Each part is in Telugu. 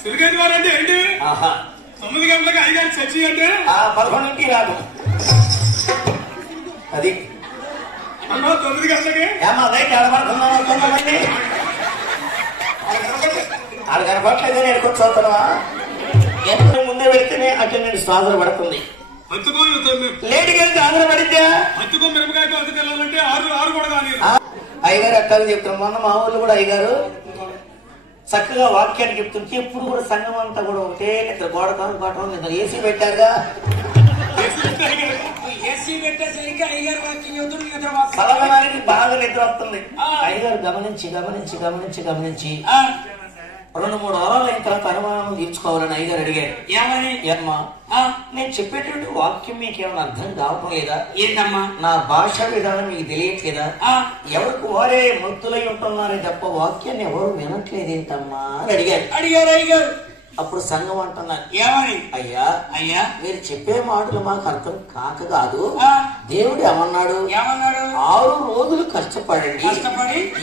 సిరిగేది వారంటే ఏంటి? 9 గంటలకు అయ్యగారు చర్చి అంటే 11కి రాదు. అది 9 గంటలకి ఎడబడుతున్నామండి. ఆడ కనపట్లేదు. నేను కూర్చోతున్నావా? ఎంత ముందే వెళ్తేనే అటెండెన్స్ హాజరు పడుతుంది. లేటుగా వెళ్తే హాజరు పడిద్దా? మిరపకాయ వెళ్ళాలంటే 6 కూడా కానీ అయ్యగారు అట్లా చెప్తున్నాం. మొన్న మా ఊళ్ళు కూడా అయ్యగారు చక్కగా వాక్యాన్ని చెప్తుంటే ఎప్పుడు కూడా సంఘం అంతా కూడా ఒకటే నిద్ర గోడకాలు నిద్ర ఏసీ పెట్టారుగా. ఏసీ పెట్టేసరికి అయ్యగారు వాక్యం చదవడానికి బాగా నిద్ర వస్తుంది. అయ్యగారు గమనించి గమనించి గమనించి గమనించి 2-3 వారాలు అయిన తర్వాత అనుమానం తీర్చుకోవాలని అయ్యగారు అడిగారు. ఏమని? ఏమ్మా నేను చెప్పేటువంటి వాక్యం మీకు ఏమైనా అర్థం కావటం లేదా? ఏంటమ్మా? నా భాషా విధానం మీకు తెలియట్లేదా? ఎవరికి వారే మృతులై ఉంటున్నారే తప్ప వాక్యాన్ని ఎవరు వినట్లేదేంటమ్మా అని అడిగారు అయ్యగారు. అప్పుడు సంఘం అంటున్నారు. ఏమని? అయ్యా అయ్యా మీరు చెప్పే మాటలు మాకు అర్థం కాక కాదు. దేవుడు ఏమన్నాడు? 6 రోజులు కష్టపడండి,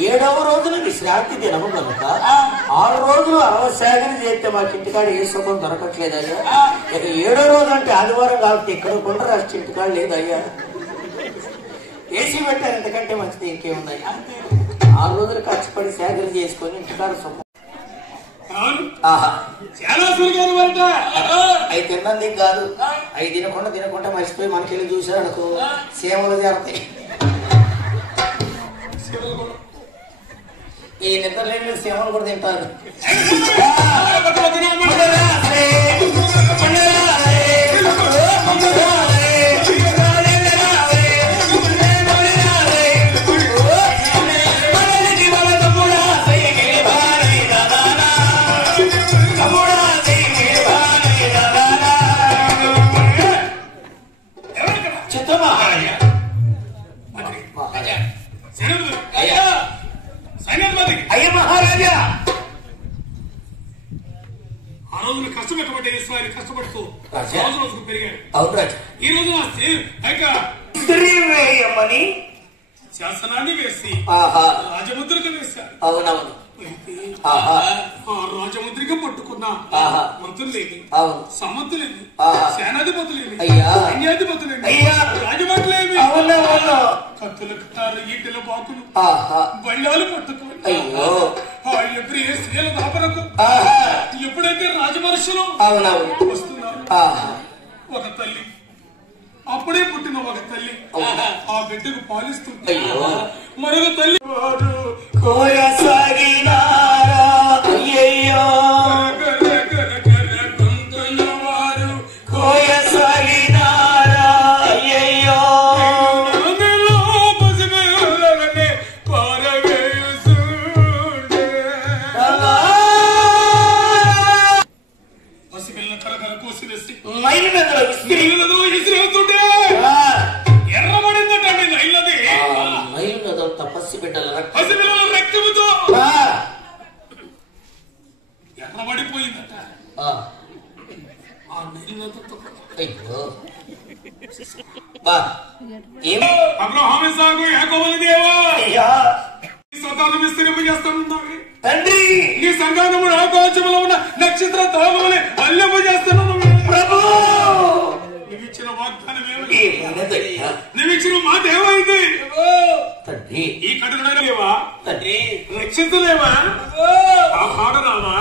7వ రోజున విశ్రాంతి దినము కనుక 6 రోజులు అవశాగని చేస్తే మాకు ఇంటికాడ ఏ సుఖం దొరకట్లేదయ్యా. ఇక 7వ రోజు అంటే ఆదివారం కాబట్టి ఇక్కడ కొండ రాష్ట్ర ఇంటికాడ లేదయ్యా. ఏసీ పెట్టారు, ఎందుకంటే మంచిది ఇంకేముందయ్యా. 6 రోజులు కష్టపడి సేకరణ చేసుకొని ఇంటికాడ సుఖం. చాలా సులువు. అవి తిన్నది కాదు. అవి తినకుండా మర్చిపోయి మనకెళ్ళి చూసారు అనుకో సేవలు చేరతాయి. ఈ నిద్ర లేని సేవలు కూడా తింటారు. అయ్య మహారాజా, ఆ రోజున కష్టపడి ఇస్రాయల్ కష్టపడుతూ రోజుకు పెరిగాడు. అవును రాజా. ఈ రోజు వేయమని శాసనాన్ని వేసి రాజముద్రిక వేశారు. అవునవును. రాజముద్రిక పట్టుకున్న మంత్రులేమి, సమర్థులేమి, సేనాధిపతులేమి, సైన్యాధిపతులేమి, రాజమండ్రులేమి, కత్తులు కట్టారు, ఈటెల బాకులు, బళ్ళాలు పట్టుకుని ఎప్పుడు ఏ స్త్రీల దాపరకు ఎప్పుడైతే రాజమహర్షులు వస్తున్నారు. ఒక తల్లి, అప్పుడే పుట్టిన ఒక తల్లి ఆ బిడ్డకు పాలిస్తుంది. మరొక తల్లి పసిపిల్లల కరకర కోసి వేసి ఎర్రబడిందటండి నైలది. పసి బిడ్డల పసిపిల్లల రక్తముతో ఎర్రబడిపోయిందట. అబ్రహాము, ఇస్సాకు, యాకోబుల దేవా, సంతానం విస్తరింపజేస్తానున్నావే తండ్రి. నీ సంతానము ఆకాశంలో ఉన్న నక్షత్ర తాళములే అల్లింపజేస్తున్నాను ప్రభు. నువ్విచ్చిన వాగ్దానం నువ్విచ్చిన మాట ఏమైంది తండ్రి? ఈ కడుగున లేవా తండ్రి? రక్షించలేవా? ఆహాడరావా?